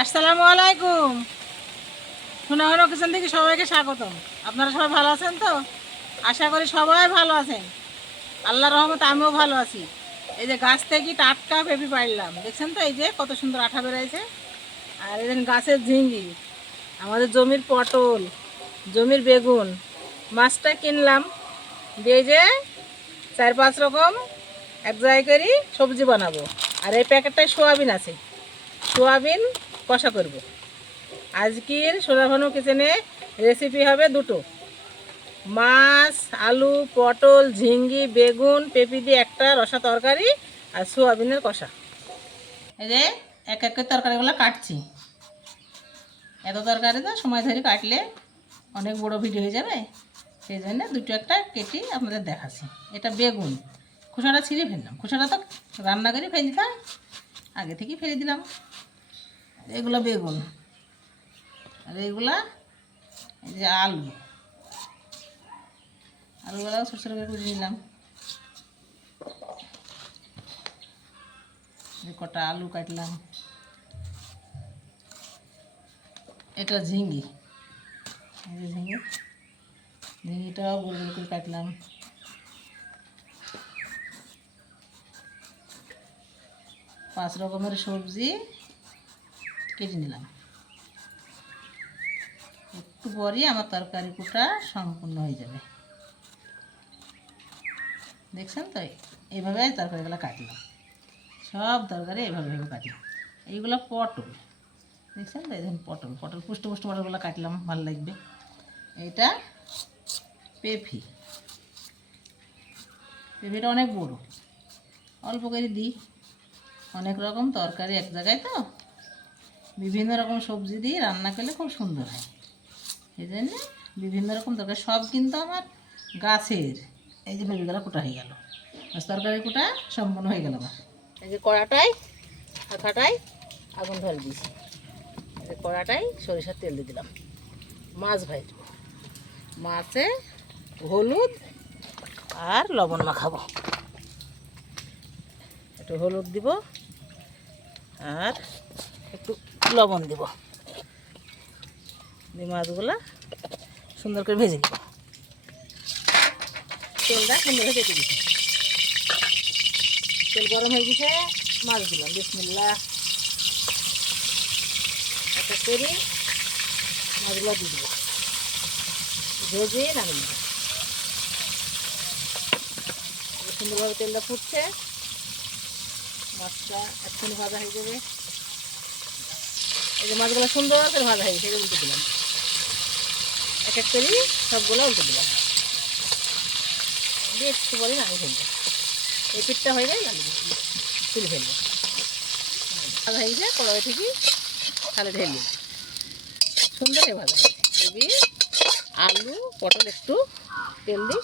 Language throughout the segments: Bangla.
আসসালামু আলাইকুম। সোনাহর কিচেন থেকে সবাইকে স্বাগতম। আপনারা সবাই ভালো আছেন তো? আশা করি সবাই ভালো আছেন। আল্লাহর রহমতে আমিও ভালো আছি। এই যে গাছ থেকে টাটকা পেঁপে পাইলাম, দেখছেন তো? এই যে কত সুন্দর আঠা বেরোয়েছে। আর এই গাছের ঝিঙ্গি, আমাদের জমির পটল, জমির বেগুন, মাছটা কিনলাম দিয়ে যে 4-5 রকম এক জায়গায় করি সবজি বানাবো। আর এই প্যাকেটটায় সোয়াবিন আছে, সোয়াবিন কষা করব। আজকের সোনাভানু কিচেনে রেসিপি হবে দুটো: মাছ, আলু, পটল, ঝিঙ্গি, বেগুন, পেঁপে দিয়ে একটা রসা তরকারি, আর সোয়াবিনের কষা। এই যে এক এক করে তরকারিগুলো কাটছি। এত তরকারি তো সময় ধরে কাটলে অনেক বড় ভিডিও হয়ে যাবে, সেই জন্য দুটো একটা কেটে আপনাদের দেখাচ্ছি। এটা বেগুন, খোসাটা ছিঁড়ে ফেললাম। খোসাটা তো রান্না করে ফেলে দিতাম, আগে থেকেই ফেলে দিলাম। এগুলো বেগুন, আর এইগুলা এই যে আলু, আলুগুলো ছোটো ছোটো করে কুচিয়ে নিলাম। কটা আলু কাটলাম। এটা ঝিঙ্গি, এই যে ঝিঙ্গি, ঝিঙ্গিটাও গোল গোল করে কাটলাম। 5 রকমের সবজি কেটে নিলাম। একটু পরই আমার তরকারি কুটা সম্পূর্ণ হয়ে যাবে। দেখছেন তো? এইভাবে তরকারিগুলো কাটলাম, সব তরকারি এইভাবে কাটলাম। এইগুলো পটল, দেখছেন তো? এই দেখুন পটল, পটল পুষ্ট পুষ্ট পটলগুলো কাটলাম, ভালো লাগবে। এইটা পেঁপে, পেঁপেটা অনেক বড়, অল্প করে দিই। অনেক রকম তরকারি এক জায়গায় তো, বিভিন্ন রকম সবজি দিয়ে রান্না করলে খুব সুন্দর হয়। সেই জন্য বিভিন্ন রকম তরকারি, সব কিন্তু আমার গাছের। এই যে পেঁপেগুলো কোটা হয়ে গেল, তরকারি কোটা সম্পূর্ণ হয়ে গেল আমার। এই যে কড়াটায় আখাটায় আগুন ধরে দিয়েছি। এই যে কড়াটায় সরিষার তেল দিয়ে দিলাম। মাছ ভাজবো, মাছে হলুদ আর লবণ মাখাবো। একটু হলুদ দিব আর একটু লবণ দিব, দিয়ে মাছগুলা সুন্দর করে ভেজে দিব। তেলটা সুন্দর হয়ে কেটে দিচ্ছি। তেল গরম হয়ে গেছে, মাছ দিলাম। বিসমিল্লাহ, একটা করে মাছগুলো দিয়ে দিব, ভেজে নামিয়ে দিব। সুন্দরভাবে তেলটা ফুটছে, মাছটা একটু ভাজা হয়ে যাবে। এই যে মাছগুলো সুন্দর করে ভাজা হয়ে গেছে, উল্টে দিলাম। এক এক করে সবগুলো উল্টে দিলাম, দিয়ে একটু পরে নামিয়ে ফেলবো। এই পিঠটা হয়ে গেলে তুলে ফেলবো। ভাজা হয়ে গেছে, কড়াই থেকে তাহলে ঢেলে দিলাম। সুন্দর হয়ে ভাজা হয়েছে। এবার আলু পটল একটু তেল দিয়ে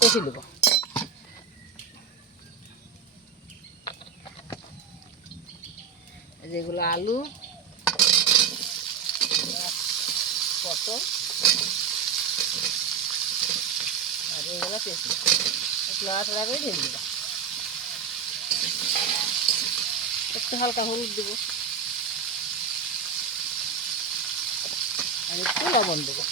কষে দেবো। যেগুলো আলু পটল আর এগুলো পেঁপে একটু লাড়াচাড়া করে ঢেলে দেবো। একটু হালকা হলুদ দেবো আর একটু লবণ দেবো।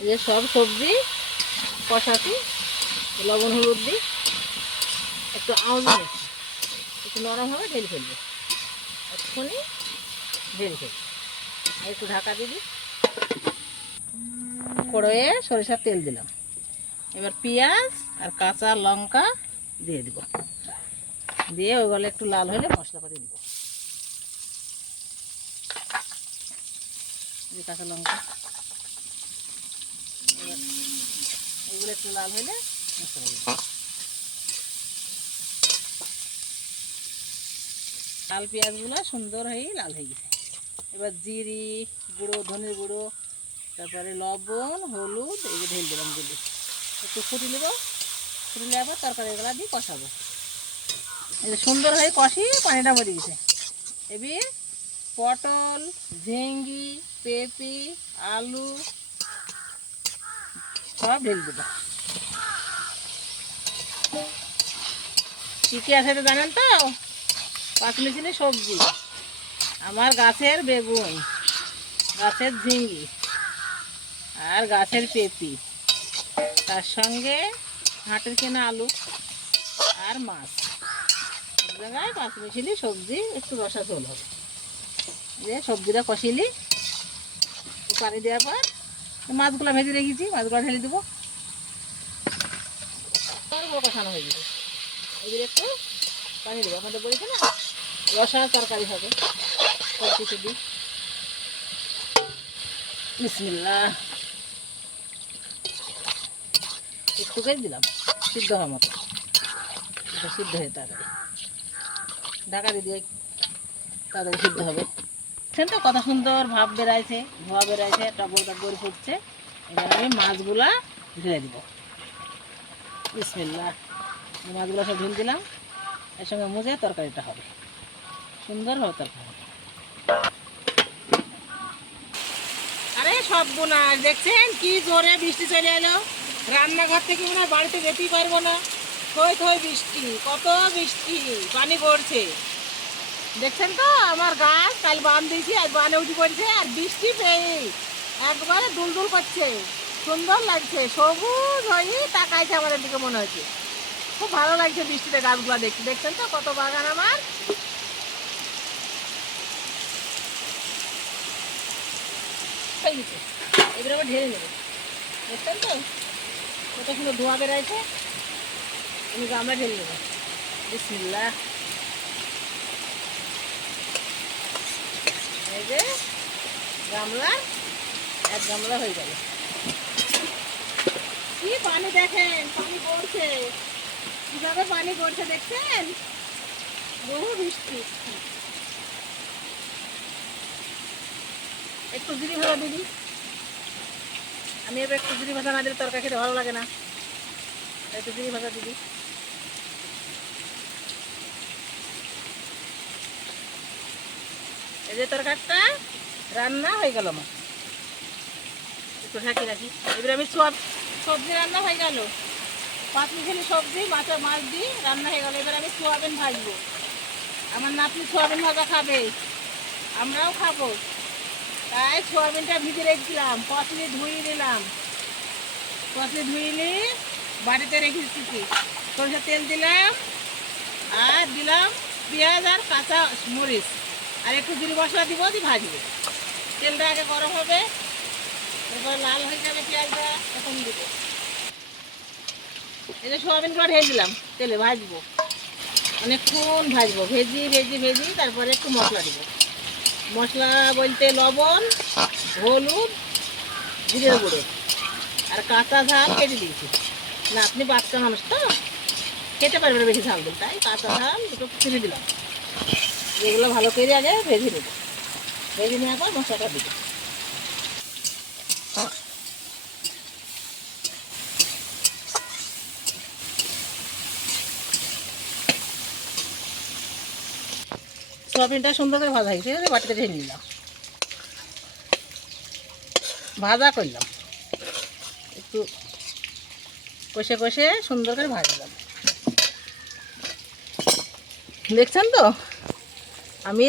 এই যে সব সবজি কষাতে লবণ হলুদ দিই, একটু আউশ নিচ্ছি, একটু নরম হবে, ঢেলে ফেলবো। এক্ষুনি ঢেলে ফেলবো আর একটু ঢাকা দিবি। কড়াইয়ে সরিষার তেল দিলাম। এবার পেঁয়াজ আর কাঁচা লঙ্কা দিয়ে দিব, দিয়ে ওগুলো একটু লাল হলে মশলা করে দিব। কাঁচা লঙ্কা এগুলো একটু লাল হলে মশলা দিব। লাল পেঁয়াজগুলো সুন্দর হয়ে লাল হয়ে গেছে। এবার জিরি গুঁড়ো, ধনের গুঁড়ো, তারপরে লবণ, হলুদ এগুলো ঢেলে দিলাম। দিলে একটু ফুটি নেবো, ফুটলে আবার তরকারিগুলো দিয়ে কষাবো। এই যে সুন্দর হয়ে কষি পানিটা মরে গেছে। এবার পটল, ঝিঙ্গি, পেঁপে, আলু সব ঢেলে দেবো। কী কী আছে তো জানেন তো? পাঁচমিশালি সবজি, আমার গাছের বেগুন, গাছের ঝিঙ্গি আর গাছের পেঁপি, তার সঙ্গে হাটের কেনা আলু আর মাছ। এক জায়গায় পাঁচমিশালি সবজি, একটু রসা ঝোল হবে। যে সবজিটা কষিলি, পানি দেওয়ার পর মাছগুলো ভেজে রেখেছি, মাছগুলো ঢেলে দেবো, তারপর কষানো হয়ে যাবে। এদের একটু পানি দেবো, আমাদের বলেছে না রসা তরকারি হবে সব কিছু দিই। বিসমিল্লাহ, একটু করে দিলাম সিদ্ধ হওয়ার মতো, এটা সিদ্ধ হয়ে তাড়াতাড়ি ঢাকা দিয়ে তাড়াতাড়ি সিদ্ধ হবে। দেখছেন তো কত সুন্দর ভাব বেরাইছে, ধোয়া বেরাইছে, টগর টগর ফুটছে। এবার আমি মাছগুলা ঢেলে দিব। বিসমিল্লাহ, মাছগুলো সব ঢেলে দিলাম, এর সঙ্গে মুজে তরকারিটা হবে, সুন্দর হবে তরকারি। আরে সব বোনা দেখছেন কি জোরে বৃষ্টি চলে এলো, রান্নাঘর থেকে মনে হয় বাড়িতে যেতেই পারবো না, থই থই বৃষ্টি, কত বৃষ্টি, পানি পড়ছে। দেখছেন তো আমার গাছ কাল বান দিয়েছি, আজ বানে উঠে পড়ছে, আর বৃষ্টি পেয়ে একবারে দুলদুল করছে, সুন্দর লাগছে, সবুজ হয়ে তাকাইছে আমাদের দিকে মনে হচ্ছে। খুব ভালো লাগছে বৃষ্টিতে গাছগুলো দেখতে। দেখছেন তো কত বাগান আমার। এবার আবার ঢেলে নেবো, দেখছেন তো কত সুন্দর ধোয়া বেড়াইছে। আমি গামলা ঢেলে নেবো। বিসমিল্লাহ, এই যে গামলা, এক গামলা হয়ে গেল। কি পানি দেখেন, পানি পড়ছে, কিভাবে পানি পড়ছে দেখছেন, বহু বৃষ্টি। একটু জিরি ভাজা দিবি, আমি এবার একটু জিরি ভাজা না দিলে তরকারি খেতে ভালো লাগে না, একটু জিরি ভাজা দিবি। এই যে তরকারিটা রান্না হয়ে গেল আমার, একটু ঢাকি রাখি। এবার আমি সবজি রান্না হয়ে গেল, পাঁচমিশালি সবজি, মাছ দিয়ে রান্না হয়ে গেল। এবার আমি সোয়াবিন ভাজবো, আমার নাতনি সোয়াবিন ভাজা খাবে, আমরাও খাবো, তাই সোয়াবিনটা ভিজে রেখেছিলাম, পচলি ধুয়ে নিলাম, পচলি ধুয়ে নিয়ে বাড়িতে রেখেছি। সরষের তেল দিলাম, আর দিলাম পেঁয়াজ আর কাঁচা মরিচ, আর একটু জিরে মশলা দিব, দিয়ে ভাজবো। তেলটা আগে গরম হবে, এরপর লাল হয়ে যাবে পেঁয়াজটা, তখন দিব। এই যে সোয়াবিনগুলো ঢেলে দিলাম তেলে, ভাজবো, অনেকক্ষণ ভাজবো, ভেজি ভেজি ভেজি, তারপরে একটু মশলা দিব। মশলা বলতে লবণ, হলুদ, জিরের গুঁড়ো আর কাঁচা ঝাল কেটে দিয়েছি। না আপনি বাচ্চা মানুষ তো খেতে পারবে না বেশি ঝাল দিল, তাই কাঁচা ঝাল দুটো ছিঁড়ে দিলাম। এগুলো ভালো করে আগে ভেজে নেব, ভেজে নেওয়ার পর মশলাটা দিব। সোয়াবিনটা সুন্দর করে ভাজা হয়েছে, বাটিতে ঢেলে নিলাম, ভাজা করলাম, একটু কষে কষে সুন্দর করে ভাজলাম। দেখছেন তো আমি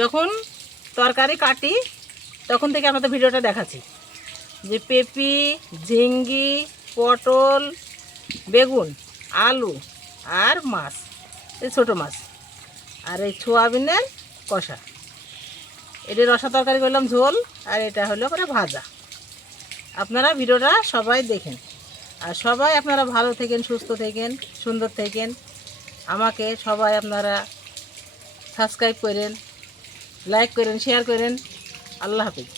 যখন তরকারি কাটি তখন থেকে আপনাদের ভিডিওটা দেখাচ্ছি, যে পেঁপি, ঝিঙ্গি, পটল, বেগুন, আলু আর মাছ, এই ছোটো মাছ, আর এই সোয়াবিনের কষা, এটা রসা তরকারি করলাম ঝোল, আর এটা হলো করে ভাজা। আপনারা ভিডিওটা সবাই দেখেন, আর সবাই আপনারা ভালো থাকেন, সুস্থ থাকেন, সুন্দর থাকেন। আমাকে সবাই আপনারা সাবস্ক্রাইব করেন, লাইক করেন, শেয়ার করেন। আল্লাহ হাফেজ।